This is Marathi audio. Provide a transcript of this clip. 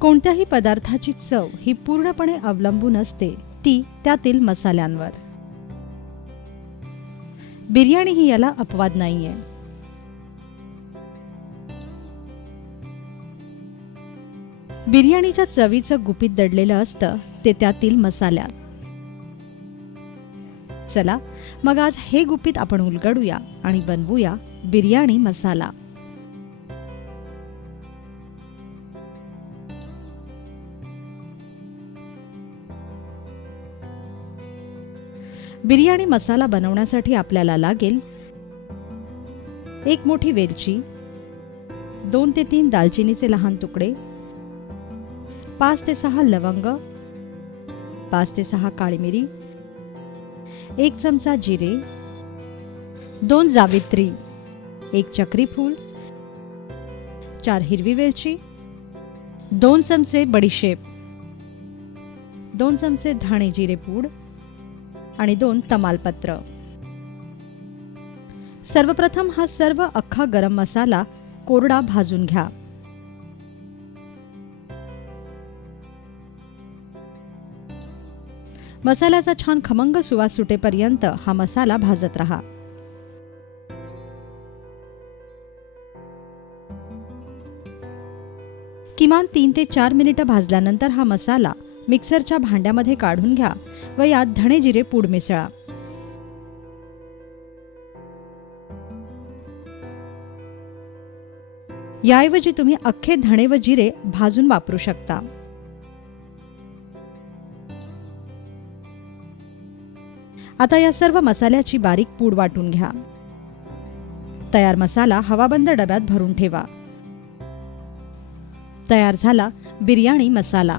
कोणत्याही पदार्थाची चव ही पूर्णपणे अवलंबून असते ती त्यातील मसाल्यांवर. बिर्याणी ही याला अपवाद नाहीये. बिर्याणीच्या चवीचं गुपित दडलेलं असतं ते त्यातील मसाल्यात. चला मग आज हे गुपित आपण उलगडूया आणि बनवूया बिर्याणी मसाला. बिर्याणी मसाला बनवण्यासाठी आपल्याला लागेल 1 मोठी वेलची, 2 ते 3 दालचिनीचे लहान तुकडे, 5 ते 6 लवंग, 5 ते 6 काळी मिरी, 1 चमचा जिरे, 2 जावित्री, 1 चक्री फूल, 4 हिरवी वेलची, 2 चमचे बडीशेप, 2 चमचे धणे जिरे पूड आणि 2 तमालपत्र. सर्वप्रथम हा सर्व अख्खा गरम मसाला कोरडा भाजून घ्या. मसाल्याचा छान खमंग सुवास सुटेपर्यंत हा मसाला भाजत रहा. किमान 3 ते 4 मिनिटं भाजल्यानंतर हा मसाला मिक्सरच्या भांड्यामध्ये काढून घ्या व यात धणे जिरे पूड मिसळा. याऐवजी तुम्ही अख्खे धणे व जिरे भाजून वापरू शकता. आता या सर्व मसाल्याची बारीक पूड वाटून घ्या. तयार मसाला हवाबंद डब्यात भरून ठेवा. तयार झाला बिर्याणी मसाला.